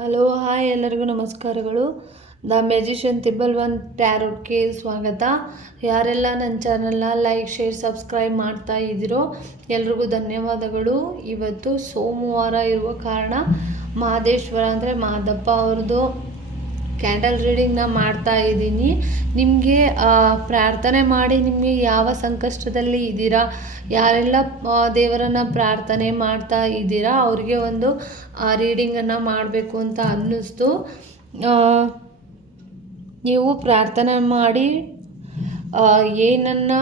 Hello, hi ಎಲ್ಲರಿಗೂ ನಮಸ್ಕಾರಗಳು. The magician triple one ಟ್ಯಾರೋಟ್ಗೆ ಸ್ವಾಗತ. ಯಾರೆಲ್ಲ ನನ್ನ ಚಾನಲ್ನ ಲೈಕ್, ಶೇರ್, ಸಬ್ಸ್ಕ್ರೈಬ್ ಮಾಡ್ತಾ ಇದ್ದೀರೋ ಎಲ್ರಿಗೂ ಧನ್ಯವಾದಗಳು. ಇವತ್ತು ಸೋಮವಾರ ಇರುವ ಕಾರಣ ಮಹದೇಶ್ವರ ಅಂದರೆ ಮಾದಪ್ಪ ಅವ್ರದ್ದು. ಕ್ಯಾಂಡಲ್ ರೀಡಿಂಗ್ನ ಮಾಡ್ತಾ ಇದ್ದೀನಿ. ನಿಮಗೆ ಪ್ರಾರ್ಥನೆ ಮಾಡಿ ನಿಮಗೆ ಯಾವ ಸಂಕಷ್ಟದಲ್ಲಿ ಇದ್ದೀರಾ, ಯಾರೆಲ್ಲ ದೇವರನ್ನು ಪ್ರಾರ್ಥನೆ ಮಾಡ್ತಾ ಇದ್ದೀರಾ, ಅವರಿಗೆ ಒಂದು ರೀಡಿಂಗನ್ನು ಮಾಡಬೇಕು ಅಂತ ಅನ್ನಿಸ್ತು. ನೀವು ಪ್ರಾರ್ಥನೆ ಮಾಡಿ ಏನನ್ನ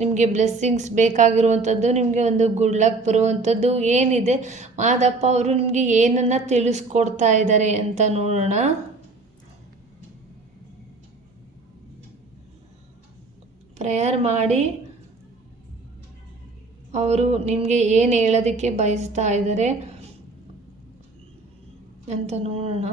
ನಿಮಗೆ ಬ್ಲೆಸ್ಸಿಂಗ್ಸ್ ಬೇಕಾಗಿರುವಂಥದ್ದು, ನಿಮಗೆ ಒಂದು ಗುಡ್ ಲಕ್ ಬರುವಂಥದ್ದು ಏನಿದೆ, ಮಾದಪ್ಪ ಅವರು ನಿಮಗೆ ಏನನ್ನು ತಿಳಿಸ್ಕೊಡ್ತಾ ಇದ್ದಾರೆ ಅಂತ ನೋಡೋಣ. ಪ್ರೇಯರ್ ಮಾಡಿ ಅವರು ನಿಮಗೆ ಏನು ಹೇಳೋದಕ್ಕೆ ಬಯಸ್ತಾ ಇದ್ದಾರೆ ಅಂತ ನೋಡೋಣ.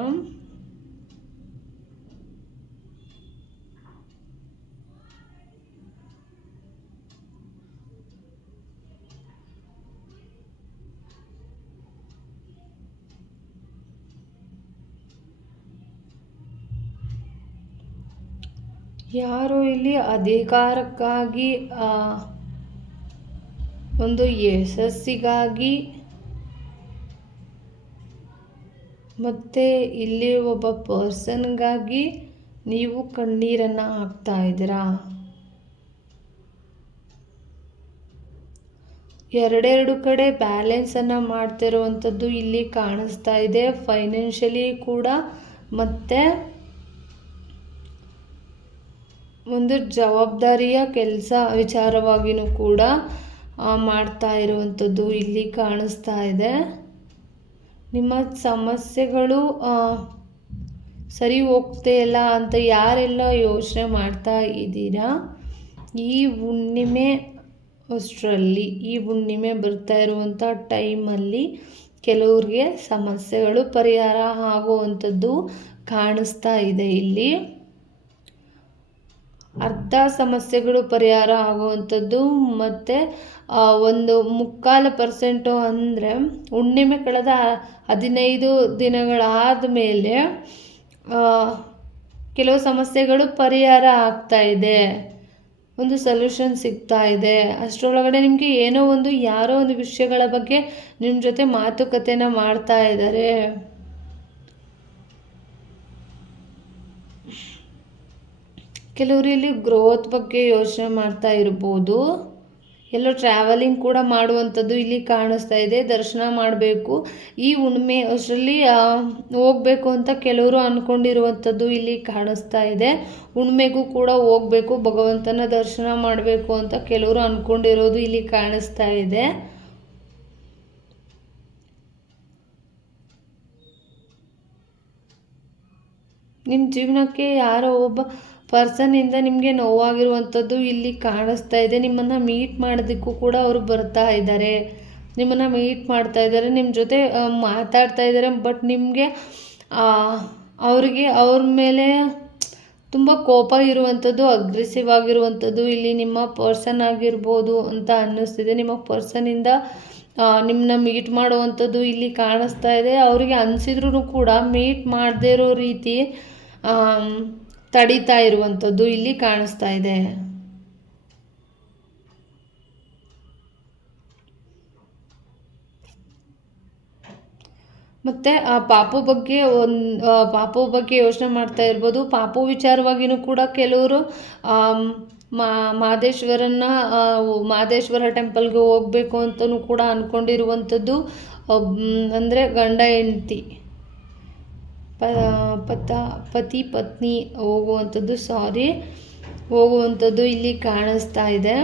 ಯಾರು ಇಲ್ಲಿ ಅಧಿಕಾರಕ್ಕಾಗಿ ಒಂದು ಯಶಸ್ಸಿಗಾಗಿ ಮತ್ತು ಇಲ್ಲಿ ಒಬ್ಬ ಪರ್ಸನ್ಗಾಗಿ ನೀವು ಕಣ್ಣೀರನ್ನು ಹಾಕ್ತಾ ಇದ್ದೀರಾ? ಎರಡೆರಡು ಕಡೆ ಬ್ಯಾಲೆನ್ಸನ್ನು ಮಾಡ್ತಿರುವಂಥದ್ದು ಇಲ್ಲಿ ಕಾಣಿಸ್ತಾ ಇದೆ. ಫೈನಾನ್ಷಿಯಲಿ ಕೂಡ ಮತ್ತು ಒಂದು ಜವಾಬ್ದಾರಿಯ ಕೆಲಸ ವಿಚಾರವಾಗಿಯೂ ಕೂಡ ಮಾಡ್ತಾ ಇರುವಂಥದ್ದು ಇಲ್ಲಿ ಕಾಣಿಸ್ತಾ ಇದೆ. ನಿಮ್ಮ ಸಮಸ್ಯೆಗಳು ಸರಿ ಹೋಗ್ತಾ ಇಲ್ಲ ಅಂತ ಯಾರೆಲ್ಲ ಯೋಚನೆ ಮಾಡ್ತಾ ಇದ್ದೀರಾ? ಈ ಹುಣ್ಣಿಮೆ ಅಷ್ಟರಲ್ಲಿ, ಈ ಹುಣ್ಣಿಮೆ ಬರ್ತಾ ಇರುವಂಥ ಟೈಮಲ್ಲಿ ಕೆಲವ್ರಿಗೆ ಸಮಸ್ಯೆಗಳು ಪರಿಹಾರ ಆಗುವಂಥದ್ದು ಕಾಣಿಸ್ತಾ ಇದೆ ಇಲ್ಲಿ. ಅರ್ಧ ಸಮಸ್ಯೆಗಳು ಪರಿಹಾರ ಆಗುವಂಥದ್ದು ಮತ್ತು ಒಂದು ಮುಕ್ಕಾಲು ಪರ್ಸೆಂಟು ಅಂದರೆ ಹುಣ್ಣಿಮೆ ಕಳೆದ ಹದಿನೈದು ದಿನಗಳಾದ ಮೇಲೆ ಕೆಲವು ಸಮಸ್ಯೆಗಳು ಪರಿಹಾರ ಆಗ್ತಾ ಇದೆ. ಒಂದು ಸೊಲ್ಯೂಷನ್ ಸಿಗ್ತಾ ಇದೆ. ಅಷ್ಟರೊಳಗಡೆ ನಿಮಗೆ ಏನೋ ಒಂದು ಯಾರೋ ಒಂದು ವಿಷಯಗಳ ಬಗ್ಗೆ ನಿಮ್ಮ ಜೊತೆ ಮಾತುಕತೆನ ಮಾಡ್ತಾ ಇದ್ದಾರೆ. ಕೆಲವರು ಇಲ್ಲಿ ಗ್ರೋತ್ ಬಗ್ಗೆ ಯೋಚನೆ ಮಾಡ್ತಾ ಇರ್ಬೋದು. ಎಲ್ಲೋ ಟ್ರಾವೆಲಿಂಗ್ ಕೂಡ ಮಾಡುವಂಥದ್ದು ಇಲ್ಲಿ ಕಾಣಿಸ್ತಾ ಇದೆ. ದರ್ಶನ ಮಾಡಬೇಕು. ಈ ಹುಣ್ಣಿಮೆ ಅಷ್ಟರಲ್ಲಿ ಹೋಗಬೇಕು ಅಂತ ಕೆಲವರು ಅಂದ್ಕೊಂಡಿರುವಂಥದ್ದು ಇಲ್ಲಿ ಕಾಣಿಸ್ತಾ ಇದೆ. ಕೂಡ ಹೋಗಬೇಕು, ಭಗವಂತನ ದರ್ಶನ ಮಾಡಬೇಕು ಅಂತ ಕೆಲವರು ಅಂದ್ಕೊಂಡಿರೋದು ಇಲ್ಲಿ ಕಾಣಿಸ್ತಾ ಇದೆ. ನಿಮ್ಮ ಜೀವನಕ್ಕೆ ಯಾರೋ ಒಬ್ಬ ಪರ್ಸನ್ನಿಂದ ನಿಮಗೆ ನೋವಾಗಿರುವಂಥದ್ದು ಇಲ್ಲಿ ಕಾಣಿಸ್ತಾ ಇದೆ. ನಿಮ್ಮನ್ನು ಮೀಟ್ ಮಾಡೋದಕ್ಕೂ ಕೂಡ ಅವರು ಬರ್ತಾ ಇದ್ದಾರೆ. ನಿಮ್ಮನ್ನು ಮೀಟ್ ಮಾಡ್ತಾ ಇದ್ದಾರೆ. ನಿಮ್ಮ ಜೊತೆ ಮಾತಾಡ್ತಾ ಇದ್ದಾರೆ. ಬಟ್ ನಿಮಗೆ ಅವರಿಗೆ ಅವ್ರ ಮೇಲೆ ತುಂಬ ಕೋಪ ಇರುವಂಥದ್ದು ಅಗ್ರೆಸಿವ್ ಆಗಿರುವಂಥದ್ದು ಇಲ್ಲಿ ನಿಮ್ಮ ಪರ್ಸನ್ ಆಗಿರ್ಬೋದು ಅಂತ ಅನ್ನಿಸ್ತಿದೆ. ನಿಮ್ಮ ಪರ್ಸನಿಂದ ನಿಮ್ಮನ್ನ ಮೀಟ್ ಮಾಡುವಂಥದ್ದು ಇಲ್ಲಿ ಕಾಣಿಸ್ತಾ ಇದೆ. ಅವರಿಗೆ ಅನಿಸಿದ್ರು ಕೂಡ ಮೀಟ್ ಮಾಡದೇ ಇರೋ ರೀತಿ ತಡೀತಾ ಇರುವಂಥದ್ದು ಇಲ್ಲಿ ಕಾಣಿಸ್ತಾ ಇದೆ. ಮತ್ತು, ಆ ಪಾಪು ಬಗ್ಗೆ ಒಂದು ಪಾಪು ಬಗ್ಗೆ ಯೋಚನೆ ಮಾಡ್ತಾ ಇರ್ಬೋದು. ಪಾಪು ವಿಚಾರವಾಗಿಯೂ ಕೂಡ ಕೆಲವರು ಮಾ, ಮಾದೇಶ್ವರನ್ನ ಮಾದೇಶ್ವರ ಟೆಂಪಲ್ಗೆ ಹೋಗಬೇಕು ಅಂತಲೂ ಕೂಡ ಅಂದ್ಕೊಂಡಿರುವಂಥದ್ದು ಅಂದರೆ ಗಂಡ ಹೆಂಡ್ತಿ. ಪ ಪತ ಪತಿ, ಪತ್ನಿ ಹೋಗುವಂಥದ್ದು ಸಾರಿ ಹೋಗುವಂಥದ್ದು ಇಲ್ಲಿ ಕಾಣಿಸ್ತಾ ಇದೆ.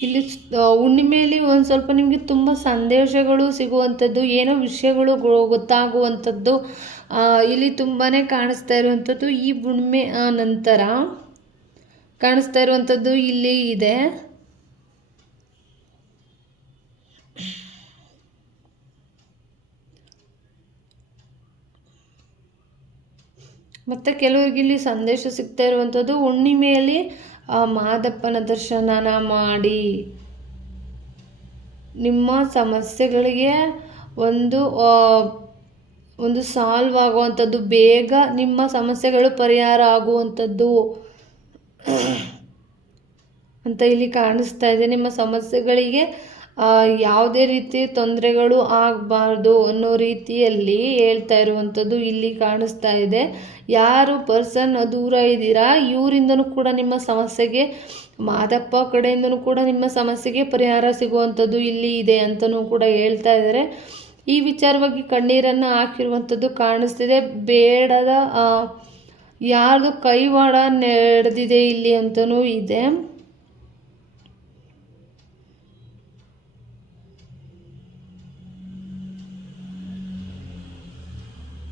ಇಲ್ಲಿ ಹುಣ್ಣಿಮೆಯಲ್ಲಿ ಒಂದು ಸ್ವಲ್ಪ ನಿಮಗೆ ತುಂಬ ಸಂದೇಶಗಳು ಸಿಗುವಂಥದ್ದು, ಏನೋ ವಿಷಯಗಳು ಗೊತ್ತಾಗುವಂಥದ್ದು ಇಲ್ಲಿ ತುಂಬಾ ಕಾಣಿಸ್ತಾ ಇರುವಂಥದ್ದು ಈ ಹುಣ್ಣಿಮೆ ನಂತರ ಕಾಣಿಸ್ತಾ ಇರುವಂಥದ್ದು ಇಲ್ಲಿ ಇದೆ. ಮತ್ತು ಕೆಲವರಿಗೆ ಇಲ್ಲಿ ಸಂದೇಶ ಸಿಗ್ತಾ ಇರುವಂಥದ್ದು ಹುಣ್ಣಿಮೆಯಲ್ಲಿ, ಆ, ಮಾದಪ್ಪನ ದರ್ಶನನ ಮಾಡಿ. ನಿಮ್ಮ ಸಮಸ್ಯೆಗಳಿಗೆ ಒಂದು ಒಂದು ಸಾಲ್ವ್ ಆಗುವಂಥದ್ದು ಬೇಗ ನಿಮ್ಮ ಸಮಸ್ಯೆಗಳು ಪರಿಹಾರ ಆಗುವಂಥದ್ದು ಅಂತ ಇಲ್ಲಿ ಕಾಣಿಸ್ತಾ ಇದೆ. ನಿಮ್ಮ ಸಮಸ್ಯೆಗಳಿಗೆ ಯಾವುದೇ ರೀತಿ ತೊಂದರೆಗಳು ಆಗಬಾರ್ದು ಅನ್ನೋ ರೀತಿಯಲ್ಲಿ ಹೇಳ್ತಾ ಇರುವಂಥದ್ದು ಇಲ್ಲಿ ಕಾಣಿಸ್ತಾ ಇದೆ. ಯಾರು ಪರ್ಸನ್ ದೂರ ಇದ್ದೀರಾ? ಇವರಿಂದನೂ ಕೂಡ ನಿಮ್ಮ ಸಮಸ್ಯೆಗೆ, ಮಾದಪ್ಪ ಕಡೆಯಿಂದನೂ ಕೂಡ ನಿಮ್ಮ ಸಮಸ್ಯೆಗೆ ಪರಿಹಾರ ಸಿಗುವಂಥದ್ದು ಇಲ್ಲಿ ಇದೆ ಅಂತಲೂ ಕೂಡ ಹೇಳ್ತಾ ಇದ್ದಾರೆ. ಈ ವಿಚಾರವಾಗಿ ಕಣ್ಣೀರನ್ನು ಹಾಕಿರುವಂಥದ್ದು ಕಾಣಿಸ್ತಿದೆ. ಬೇಡದ ಯಾರದು ಕೈವಾಡ ನಡೆದಿದೆ ಇಲ್ಲಿ ಅಂತಲೂ ಇದೆ.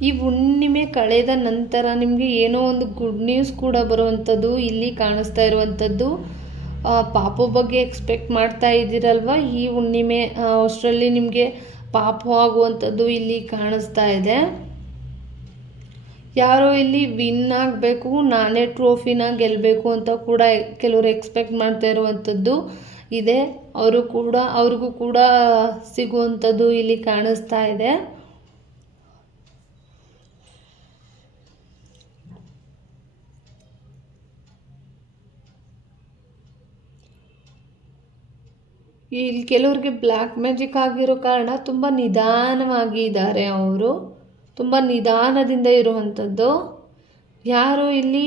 ಈ ಹುಣ್ಣಿಮೆ ಕಳೆದ ನಂತರ ನಿಮಗೆ ಏನೋ ಒಂದು ಗುಡ್ ನ್ಯೂಸ್ ಕೂಡ ಬರುವಂಥದ್ದು ಇಲ್ಲಿ ಕಾಣಿಸ್ತಾ ಇರುವಂಥದ್ದು. ಪಾಪ ಬಗ್ಗೆ ಎಕ್ಸ್ಪೆಕ್ಟ್ ಮಾಡ್ತಾ ಇದ್ದೀರಲ್ವ? ಈ ಹುಣ್ಣಿಮೆ ಅಷ್ಟರಲ್ಲಿ ನಿಮಗೆ ಪಾಪ ಆಗುವಂಥದ್ದು ಇಲ್ಲಿ ಕಾಣಿಸ್ತಾ ಇದೆ. ಯಾರೋ ಇಲ್ಲಿ ವಿನ್ ಆಗಬೇಕು, ನಾನೇ ಟ್ರೋಫಿನ ಗೆಲ್ಲಬೇಕು ಅಂತ ಕೂಡ ಕೆಲವರು ಎಕ್ಸ್ಪೆಕ್ಟ್ ಮಾಡ್ತಾ ಇರುವಂಥದ್ದು ಇದೆ. ಅವರು ಕೂಡ, ಅವ್ರಿಗೂ ಕೂಡ ಸಿಗುವಂಥದ್ದು ಇಲ್ಲಿ ಕಾಣಿಸ್ತಾ ಇದೆ. ಇಲ್ಲಿ ಕೆಲವ್ರಿಗೆ ಬ್ಲ್ಯಾಕ್ ಮ್ಯಾಜಿಕ್ ಆಗಿರೋ ಕಾರಣ ತುಂಬ ನಿಧಾನವಾಗಿ ಇದ್ದಾರೆ ಅವರು. ತುಂಬ ನಿಧಾನದಿಂದ ಇರುವಂಥದ್ದು. ಯಾರು ಇಲ್ಲಿ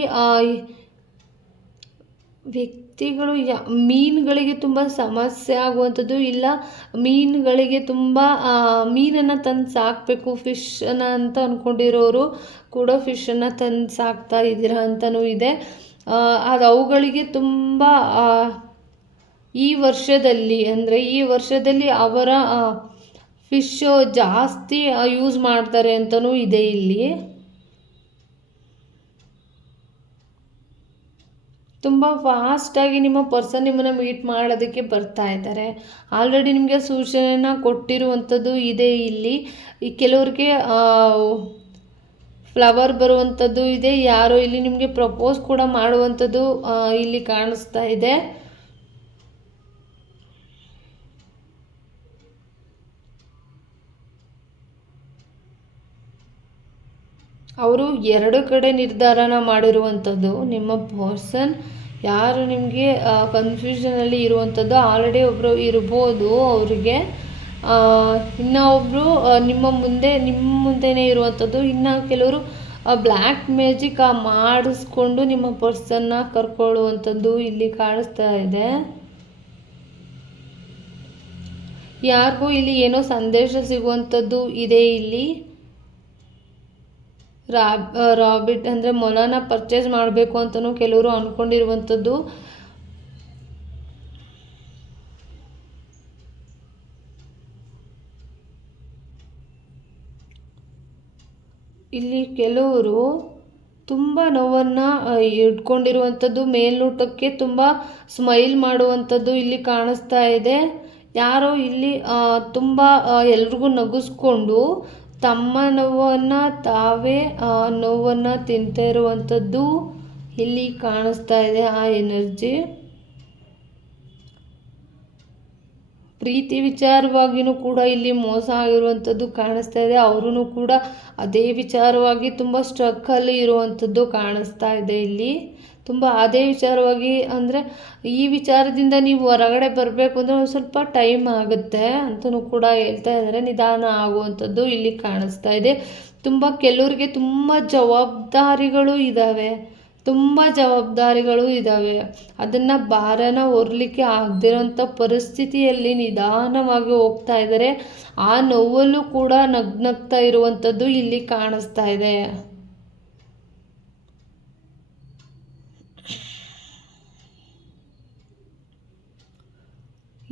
ವ್ಯಕ್ತಿಗಳು ಯಾ, ಮೀನುಗಳಿಗೆ ತುಂಬ ಸಮಸ್ಯೆ ಆಗುವಂಥದ್ದು ಇಲ್ಲ. ಮೀನುಗಳಿಗೆ ತುಂಬ ಮೀನನ್ನು ತಂದು ಸಾಕಬೇಕು ಫಿಶನ್ನು ಅಂತ ಅಂದ್ಕೊಂಡಿರೋರು ಕೂಡ ಫಿಶನ್ನು ತಂದು ಸಾಕ್ತಾ ಇದ್ದೀರಾ ಅಂತಲೂ ಇದೆ. ಅದು ಅವುಗಳಿಗೆ ತುಂಬ ಈ ವರ್ಷದಲ್ಲಿ, ಅಂದರೆ ಈ ವರ್ಷದಲ್ಲಿ ಅವರ ಫಿಶ್ಶು ಜಾಸ್ತಿ ಯೂಸ್ ಮಾಡ್ತಾರೆ ಅಂತಲೂ ಇದೆ ಇಲ್ಲಿ. ತುಂಬ ಫಾಸ್ಟಾಗಿ ನಿಮ್ಮ ಪರ್ಸನ್ ನಿಮ್ಮನ್ನು ಮೀಟ್ ಮಾಡೋದಕ್ಕೆ ಬರ್ತಾ ಇದ್ದಾರೆ. ಆಲ್ರೆಡಿ ನಿಮಗೆ ಸೂಚನೆನ ಕೊಟ್ಟಿರುವಂಥದ್ದು ಇದೆ ಇಲ್ಲಿ. ಈ ಕೆಲವ್ರಿಗೆ ಫ್ಲವರ್ ಬರುವಂಥದ್ದು ಇದೆ. ಯಾರೋ ಇಲ್ಲಿ ನಿಮಗೆ ಪ್ರಪೋಸ್ ಕೂಡ ಮಾಡುವಂಥದ್ದು ಇಲ್ಲಿ ಕಾಣಿಸ್ತಾ ಇದೆ. ಅವರು ಎರಡು ಕಡೆ ನಿರ್ಧಾರನ ಮಾಡಿರುವಂಥದ್ದು. ನಿಮ್ಮ ಪರ್ಸನ್ ಯಾರು ನಿಮಗೆ ಕನ್ಫ್ಯೂಷನಲ್ಲಿ ಇರುವಂಥದ್ದು ಆಲ್ರೆಡಿ ಒಬ್ಬರು ಇರ್ಬೋದು ಅವರಿಗೆ. ಇನ್ನು ಒಬ್ಬರು ನಿಮ್ಮ ಮುಂದೆ, ನಿಮ್ಮ ಮುಂದೆನೇ ಇರುವಂಥದ್ದು. ಇನ್ನು ಕೆಲವರು ಬ್ಲ್ಯಾಕ್ ಮ್ಯಾಜಿಕ್ ಮಾಡಿಸ್ಕೊಂಡು ನಿಮ್ಮ ಪರ್ಸನ್ನ ಕರ್ಕೊಳ್ಳುವಂಥದ್ದು ಇಲ್ಲಿ ಕಾಣಿಸ್ತಾ ಇದೆ. ಯಾರಿಗೂ ಇಲ್ಲಿ ಏನೋ ಸಂದೇಶ ಸಿಗುವಂಥದ್ದು ಇದೆ ಇಲ್ಲಿ. ರಾಬ್ ರಾಬಿಟ್ ಅಂದರೆ ಮೊಲನ ಪರ್ಚೇಸ್ ಮಾಡಬೇಕು ಅಂತಲೂ ಕೆಲವರು ಅಂದ್ಕೊಂಡಿರುವಂಥದ್ದು ಇಲ್ಲಿ ಕೆಲವರು ತುಂಬ ನೋವನ್ನು ಇಟ್ಕೊಂಡಿರುವಂಥದ್ದು ಮೇಲ್ನೋಟಕ್ಕೆ ತುಂಬ ಸ್ಮೈಲ್ ಮಾಡುವಂಥದ್ದು ಇಲ್ಲಿ ಕಾಣಿಸ್ತಾ ಇದೆ. ಯಾರೋ ಇಲ್ಲಿ ತುಂಬ ಎಲ್ರಿಗೂ ನಗಿಸ್ಕೊಂಡು ತಮ್ಮ ನೋವನ್ನು ತಾವೇ ನೋವನ್ನು ತಿಂತಾ ಇರುವಂಥದ್ದು ಇಲ್ಲಿ ಕಾಣಿಸ್ತಾ ಇದೆ ಆ ಎನರ್ಜಿ. ಪ್ರೀತಿ ವಿಚಾರವಾಗಿಯೂ ಕೂಡ ಇಲ್ಲಿ ಮೋಸ ಆಗಿರುವಂಥದ್ದು ಕಾಣಿಸ್ತಾ ಇದೆ. ಅವರೂ ಕೂಡ ಅದೇ ವಿಚಾರವಾಗಿ ತುಂಬ ಸ್ಟ್ರಕ್ಕಲ್ಲಿ ಇರುವಂಥದ್ದು ಕಾಣಿಸ್ತಾ ಇದೆ ಇಲ್ಲಿ. ತುಂಬ ಅದೇ ವಿಚಾರವಾಗಿ ಅಂದರೆ ಈ ವಿಚಾರದಿಂದ ನೀವು ಹೊರಗಡೆ ಬರಬೇಕು ಅಂದರೆ ಒಂದು ಸ್ವಲ್ಪ ಟೈಮ್ ಆಗುತ್ತೆ ಅಂತಲೂ ಕೂಡ ಹೇಳ್ತಾ ಇದ್ದಾರೆ. ನಿಧಾನ ಆಗುವಂಥದ್ದು ಇಲ್ಲಿ ಕಾಣಿಸ್ತಾ ಇದೆ. ತುಂಬ ಕೆಲವ್ರಿಗೆ ತುಂಬ ಜವಾಬ್ದಾರಿಗಳು ಇದ್ದಾವೆ. ತುಂಬ ಜವಾಬ್ದಾರಿಗಳು ಇದ್ದಾವೆ ಅದನ್ನು ಭಾರನ ಹೊರಲಿಕ್ಕೆ ಆಗದಿರೋಂಥ ಪರಿಸ್ಥಿತಿಯಲ್ಲಿ ನಿಧಾನವಾಗಿ ಹೋಗ್ತಾ ಇದ್ದಾರೆ. ಆ ನೋವಲ್ಲೂ ಕೂಡ ನಗ್ನಗ್ತಾ ಇರುವಂಥದ್ದು ಇಲ್ಲಿ ಕಾಣಿಸ್ತಾ ಇದೆ.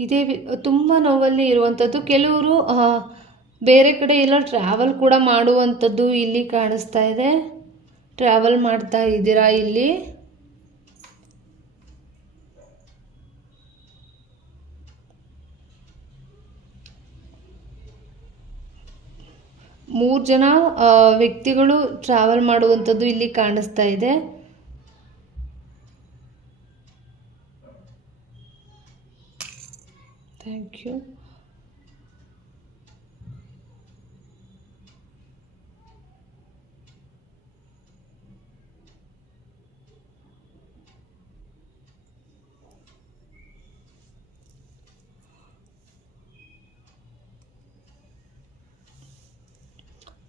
ಇದೇ ತುಂಬ ನೋವಲ್ಲಿ ಇರುವಂಥದ್ದು. ಕೆಲವರು ಬೇರೆ ಕಡೆ ಎಲ್ಲ ಟ್ರಾವೆಲ್ ಕೂಡ ಮಾಡುವಂಥದ್ದು ಇಲ್ಲಿ ಕಾಣಿಸ್ತಾ ಇದೆ. ಟ್ರಾವೆಲ್ ಮಾಡ್ತಾ ಇದ್ದೀರಾ ಇಲ್ಲಿ? ಮೂರು ಜನ ವ್ಯಕ್ತಿಗಳು ಟ್ರಾವೆಲ್ ಮಾಡುವಂಥದ್ದು ಇಲ್ಲಿ ಕಾಣಿಸ್ತಾ ಇದೆ. ಥ್ಯಾಂಕ್ ಯು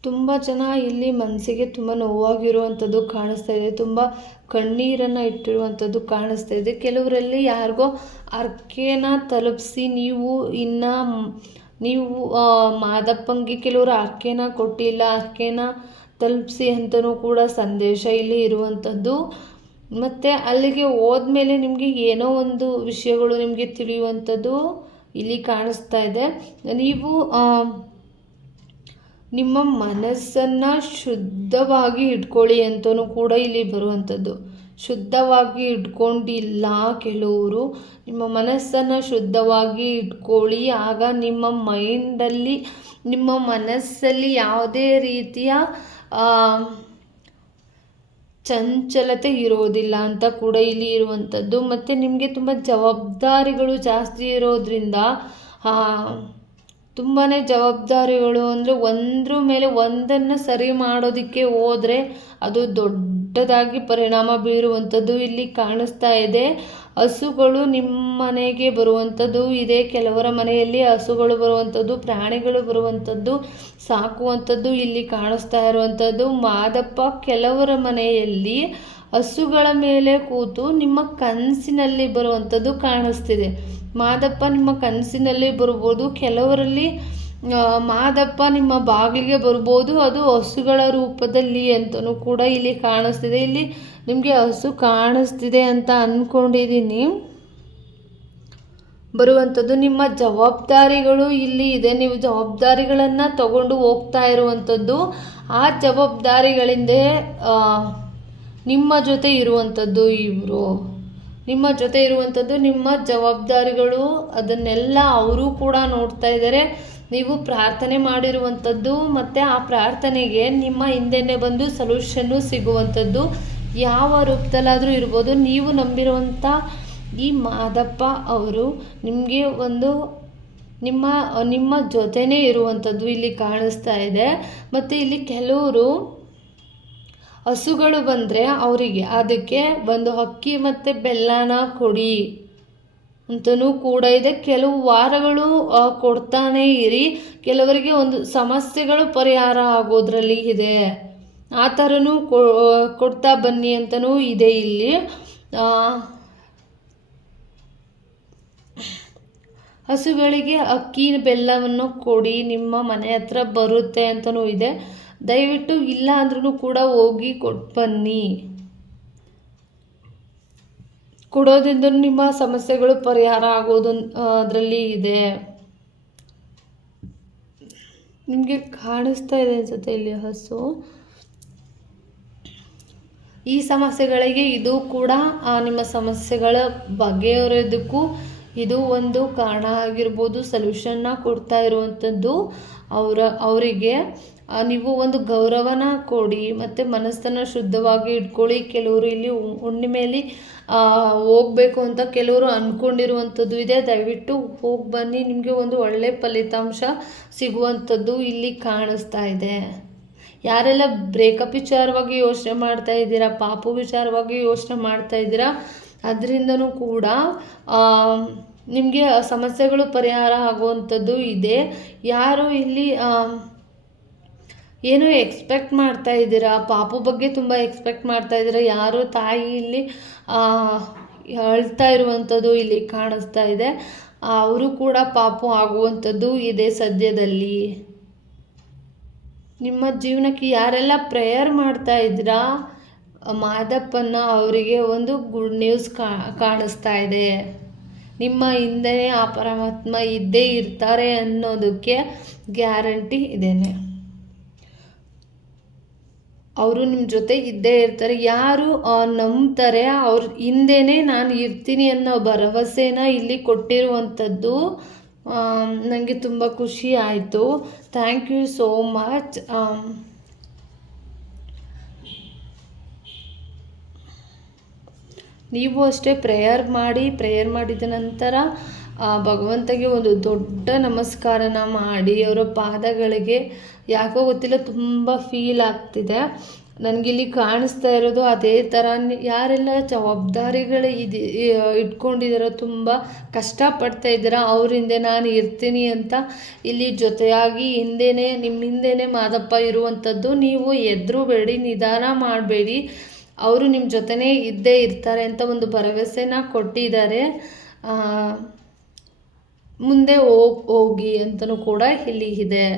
ತುಂಬ ಜನ ಇಲ್ಲಿ ಮನಸ್ಸಿಗೆ ತುಂಬ ನೋವಾಗಿರುವಂಥದ್ದು ಕಾಣಿಸ್ತಾ ಇದೆ. ತುಂಬ ಕಣ್ಣೀರನ್ನು ಇಟ್ಟಿರುವಂಥದ್ದು ಕಾಣಿಸ್ತಾ ಇದೆ. ಕೆಲವರಲ್ಲಿ ಯಾರಿಗೋ ಅರ್ಕೆನ ತಲುಪಿಸಿ ನೀವು ಇನ್ನು ನೀವು ಮಾದಪ್ಪಂಗೆ ಕೆಲವರು ಅರ್ಕೆನ ಕೊಟ್ಟಿಲ್ಲ ಅರ್ಕೆನ ತಲುಪಿಸಿ ಅಂತಲೂ ಕೂಡ ಸಂದೇಶ ಇಲ್ಲಿ ಇರುವಂಥದ್ದು ಮತ್ತು ಅಲ್ಲಿಗೆ ಹೋದ್ಮೇಲೆ ನಿಮಗೆ ಏನೋ ಒಂದು ವಿಷಯಗಳು ನಿಮಗೆ ತಿಳಿಯುವಂಥದ್ದು ಇಲ್ಲಿ ಕಾಣಿಸ್ತಾ ಇದೆ. ನೀವು ನಿಮ್ಮ ಮನಸ್ಸನ್ನು ಶುದ್ಧವಾಗಿ ಇಟ್ಕೊಳ್ಳಿ ಅಂತಲೂ ಕೂಡ ಇಲ್ಲಿ ಬರುವಂಥದ್ದು. ಶುದ್ಧವಾಗಿ ಇಟ್ಕೊಂಡಿಲ್ಲ ಕೆಲವರು, ನಿಮ್ಮ ಮನಸ್ಸನ್ನು ಶುದ್ಧವಾಗಿ ಇಟ್ಕೊಳ್ಳಿ. ಆಗ ನಿಮ್ಮ ಮೈಂಡಲ್ಲಿ, ನಿಮ್ಮ ಮನಸ್ಸಲ್ಲಿ ಯಾವುದೇ ರೀತಿಯ ಚಂಚಲತೆ ಇರೋದಿಲ್ಲ ಅಂತ ಕೂಡ ಇಲ್ಲಿ ಇರುವಂಥದ್ದು. ಮತ್ತು ನಿಮಗೆ ತುಂಬ ಜವಾಬ್ದಾರಿಗಳು ಜಾಸ್ತಿ ಇರೋದ್ರಿಂದ ತುಂಬಾ ಜವಾಬ್ದಾರಿಗಳು ಅಂದರೆ ಒಂದ್ರ ಮೇಲೆ ಒಂದನ್ನು ಸರಿ ಮಾಡೋದಕ್ಕೆ ಹೋದರೆ ಅದು ದೊಡ್ಡದಾಗಿ ಪರಿಣಾಮ ಬೀರುವಂಥದ್ದು ಇಲ್ಲಿ ಕಾಣಿಸ್ತಾ ಇದೆ. ಹಸುಗಳು ನಿಮ್ಮ ಮನೆಗೆ ಬರುವಂಥದ್ದು, ಇದೆ ಕೆಲವರ ಮನೆಯಲ್ಲಿ ಹಸುಗಳು ಬರುವಂಥದ್ದು, ಪ್ರಾಣಿಗಳು ಬರುವಂಥದ್ದು, ಸಾಕುವಂಥದ್ದು ಇಲ್ಲಿ ಕಾಣಿಸ್ತಾ ಇರುವಂಥದ್ದು. ಮಾದಪ್ಪ, ಕೆಲವರ ಮನೆಯಲ್ಲಿ ಹಸುಗಳ ಮೇಲೆ ಕೂತು ನಿಮ್ಮ ಕನಸಿನಲ್ಲಿ ಬರುವಂಥದ್ದು ಕಾಣಿಸ್ತಿದೆ. ಮಾದಪ್ಪ ನಿಮ್ಮ ಕನಸಿನಲ್ಲಿ ಬರ್ಬೋದು. ಕೆಲವರಲ್ಲಿ ಮಾದಪ್ಪ ನಿಮ್ಮ ಬಾಗಿಲಿಗೆ ಬರ್ಬೋದು. ಅದು ಹಸುಗಳ ರೂಪದಲ್ಲಿ ಅಂತಲೂ ಕೂಡ ಇಲ್ಲಿ ಕಾಣಿಸ್ತಿದೆ. ಇಲ್ಲಿ ನಿಮಗೆ ಹಸು ಕಾಣಿಸ್ತಿದೆ ಅಂತ ಅಂದ್ಕೊಂಡಿದ್ದೀನಿ ಬರುವಂಥದ್ದು ನಿಮ್ಮ ಜವಾಬ್ದಾರಿಗಳು ಇಲ್ಲಿ ಇದೆ. ನೀವು ಜವಾಬ್ದಾರಿಗಳನ್ನು ತಗೊಂಡು ಹೋಗ್ತಾ ಇರುವಂಥದ್ದು. ಆ ಜವಾಬ್ದಾರಿಗಳಿಂದ ನಿಮ್ಮ ಜೊತೆ ಇರುವಂಥದ್ದು ಇವರು. ನಿಮ್ಮ ಜೊತೆ ಇರುವಂಥದ್ದು ನಿಮ್ಮ ಜವಾಬ್ದಾರಿಗಳು, ಅದನ್ನೆಲ್ಲ ಅವರು ಕೂಡ ನೋಡ್ತಾ ಇದ್ದಾರೆ. ನೀವು ಪ್ರಾರ್ಥನೆ ಮಾಡಿರುವಂಥದ್ದು ಮತ್ತು ಆ ಪ್ರಾರ್ಥನೆಗೆ ನಿಮ್ಮ ಹಿಂದೆನೆ ಬಂದು ಸೊಲ್ಯೂಷನ್ನು ಸಿಗುವಂಥದ್ದು. ಯಾವ ರೂಪದಲ್ಲಾದರೂ ಇರ್ಬೋದು, ನೀವು ನಂಬಿರುವಂಥ ಈ ಮಾದಪ್ಪ ಅವರು ನಿಮಗೆ ಒಂದು ನಿಮ್ಮ ನಿಮ್ಮ ಜೊತೆನೇ ಇರುವಂಥದ್ದು ಇಲ್ಲಿ ಕಾಣಿಸ್ತಾ ಇದೆ. ಮತ್ತು ಇಲ್ಲಿ ಕೆಲವರು ಹಸುಗಳು ಬಂದರೆ ಅವರಿಗೆ, ಅದಕ್ಕೆ ಒಂದು ಅಕ್ಕಿ ಮತ್ತು ಬೆಲ್ಲನ ಕೊಡಿ. ಅಂತಲೂ ಕೂಡ ಇದೆ. ಕೆಲವು ವಾರಗಳು ಕೊಡ್ತಾನೇ ಇರಿ. ಕೆಲವರಿಗೆ ಒಂದು ಸಮಸ್ಯೆಗಳು ಪರಿಹಾರ ಆಗೋದ್ರಲ್ಲಿ ಇದೆ. ಆ ಥರನೂ ಕೊಡ್ತಾ ಬನ್ನಿ ಅಂತಲೂ ಇದೆ ಇಲ್ಲಿ. ಹಸುಗಳಿಗೆ ಅಕ್ಕಿ, ಬೆಲ್ಲವನ್ನು ಕೊಡಿ. ನಿಮ್ಮ ಮನೆ ಹತ್ರ ಬರುತ್ತೆ ಅಂತಲೂ ಇದೆ. ದಯವಿಟ್ಟು ಇಲ್ಲ ಅಂದ್ರೂ ಕೂಡ ಹೋಗಿ ಕೊಟ್ಟು ಬನ್ನಿ. ಕೊಡೋದ್ರಿಂದ ನಿಮ್ಮ ಸಮಸ್ಯೆಗಳು ಪರಿಹಾರ ಆಗೋದು ಅದರಲ್ಲಿ ಇದೆ. ನಿಮಗೆ ಕಾಣಿಸ್ತಾ ಇದೆ ಅನ್ಸುತ್ತೆ ಇಲ್ಲಿ ಹಸು. ಈ ಸಮಸ್ಯೆಗಳಿಗೆ ಇದು ಕೂಡ ನಿಮ್ಮ ಸಮಸ್ಯೆಗಳ ಬಗೆಹರಿಯೋದಕ್ಕೂ ಇದು ಒಂದು ಕಾರಣ ಆಗಿರ್ಬೋದು ಸೊಲ್ಯೂಷನ್ನ ಕೊಡ್ತಾ ಇರುವಂಥದ್ದು ಅವರ, ಅವರಿಗೆ. ನೀವು ಒಂದು ಗೌರವನ ಕೊಡಿ, ಮತ್ತು ಮನಸ್ಸನ್ನು ಶುದ್ಧವಾಗಿ ಇಟ್ಕೊಳ್ಳಿ. ಕೆಲವರು ಇಲ್ಲಿ ಹುಣ್ಣಿಮೆಯಲ್ಲಿ ಹೋಗಬೇಕು ಅಂತ ಕೆಲವರು ಅಂದ್ಕೊಂಡಿರುವಂಥದ್ದು ಇದೆ. ದಯವಿಟ್ಟು ಹೋಗಿ ಬನ್ನಿ. ನಿಮಗೆ ಒಂದು ಒಳ್ಳೆಯ ಫಲಿತಾಂಶ ಸಿಗುವಂಥದ್ದು ಇಲ್ಲಿ ಕಾಣಿಸ್ತಾ ಇದೆ. ಯಾರೆಲ್ಲ ಬ್ರೇಕಪ್ ವಿಚಾರವಾಗಿ ಯೋಚನೆ ಮಾಡ್ತಾ ಇದ್ದೀರಾ, ಪಾಪು ವಿಚಾರವಾಗಿ ಯೋಚನೆ ಮಾಡ್ತಾ ಇದ್ದೀರಾ, ಅದರಿಂದನೂ ಕೂಡ ನಿಮಗೆ ಸಮಸ್ಯೆಗಳು ಪರಿಹಾರ ಆಗುವಂಥದ್ದು ಇದೆ. ಯಾರು ಇಲ್ಲಿ ಏನೋ ಎಕ್ಸ್ಪೆಕ್ಟ್ ಮಾಡ್ತಾ ಇದ್ದೀರಾ? ಪಾಪು ಬಗ್ಗೆ ತುಂಬ ಎಕ್ಸ್ಪೆಕ್ಟ್ ಮಾಡ್ತಾ ಇದ್ದೀರಾ? ಯಾರೋ ತಾಯಿ ಇಲ್ಲಿ ಅಳ್ತಾ ಇರುವಂಥದ್ದು ಇಲ್ಲಿ ಕಾಣಿಸ್ತಾ ಇದೆ. ಅವರು ಕೂಡ ಪಾಪು ಆಗುವಂಥದ್ದು ಇದೆ ಸದ್ಯದಲ್ಲಿ. ನಿಮ್ಮ ಜೀವನಕ್ಕೆ ಯಾರೆಲ್ಲ ಪ್ರೇಯರ್ ಮಾಡ್ತಾ ಇದ್ದೀರಾ? ಮಾದಪ್ಪನ ಅವರಿಗೆ ಒಂದು ಗುಡ್ ನ್ಯೂಸ್ ಕಾಣಿಸ್ತಾ ಇದೆ. ನಿಮ್ಮ ಹಿಂದೆ ಆ ಪರಮಾತ್ಮ ಇದ್ದೇ ಇರ್ತಾರೆ ಅನ್ನೋದಕ್ಕೆ ಗ್ಯಾರಂಟಿ ಇದೇನೆ ಅವರು ನಿಮ್ಮ ಜೊತೆ ಇದ್ದೇ ಇರ್ತಾರೆ. ಯಾರು ನಂಬ್ತಾರೆ, ಅವ್ರ ಹಿಂದೆನೇ ನಾನು ಇರ್ತೀನಿ ಅನ್ನೋ ಭರವಸೆನ ಇಲ್ಲಿ ಕೊಟ್ಟಿರುವಂಥದ್ದು ನನಗೆ ತುಂಬ ಖುಷಿ ಆಯಿತು. ಥ್ಯಾಂಕ್ ಯು ಸೋ ಮಚ್ ನೀವು ಅಷ್ಟೇ ಪ್ರೇಯರ್ ಮಾಡಿ, ಪ್ರೇಯರ್ ಮಾಡಿದ ನಂತರ ಭಗವಂತಗೆ ಒಂದು ದೊಡ್ಡ ನಮಸ್ಕಾರನ ಮಾಡಿ, ಅವರ ಪಾದಗಳಿಗೆ ಯಾಕೋ ಗೊತ್ತಿಲ್ಲ, ತುಂಬ ಫೀಲ್ ಆಗ್ತಿದೆ. ನನಗಿಲ್ಲಿ ಕಾಣಿಸ್ತಾ ಇರೋದು ಅದೇ ಥರ ಯಾರೆಲ್ಲ ಜವಾಬ್ದಾರಿಗಳು ಇದೆ ಇಟ್ಕೊಂಡಿದ್ದಾರೋ ತುಂಬ ಕಷ್ಟಪಡ್ತಾ ಇದ್ದೀರಾ ಅವ್ರ ಹಿಂದೆ ನಾನು ಇರ್ತೀನಿ ಅಂತ ಇಲ್ಲಿ ಜೊತೆಯಾಗಿ ಹಿಂದೆನೇ ನಿಮ್ಮ ಹಿಂದೆನೇ ಮಾದಪ್ಪ ಇರುವಂಥದ್ದು, ನೀವು ಎದ್ರು ಬೇಡಿ, ನಿಧಾನ ಮಾಡಬೇಡಿ. ಅವರು ನಿಮ್ಮ ಜೊತೆನೇ ಇದ್ದೇ ಇರ್ತಾರೆ ಅಂತ ಒಂದು ಭರವಸೆನ ಕೊಟ್ಟಿದ್ದಾರೆ. ಮುಂದೆ ಹೋಗಿ ಹೋಗಿ ಅಂತಲೂ ಕೂಡ ಇಲ್ಲಿ ಇದೆ.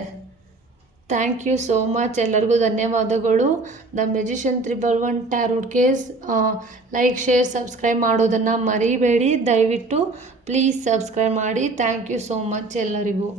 ಥ್ಯಾಂಕ್ ಯು ಸೋ ಮಚ್ ಎಲ್ಲರಿಗೂ ಧನ್ಯವಾದಗಳು. ದ ಮೆಜಿಷಿಯನ್ ತ್ರಿಬಲ್ ಒನ್ ಕೇಸ್ ಲೈಕ್ ಶೇರ್ ಸಬ್ಸ್ಕ್ರೈಬ್ ಮಾಡೋದನ್ನು ಮರಿಬೇಡಿ. ದಯವಿಟ್ಟು ಪ್ಲೀಸ್ ಸಬ್ಸ್ಕ್ರೈಬ್ ಮಾಡಿ. ಥ್ಯಾಂಕ್ ಯು ಸೋ ಮಚ್ ಎಲ್ಲರಿಗೂ.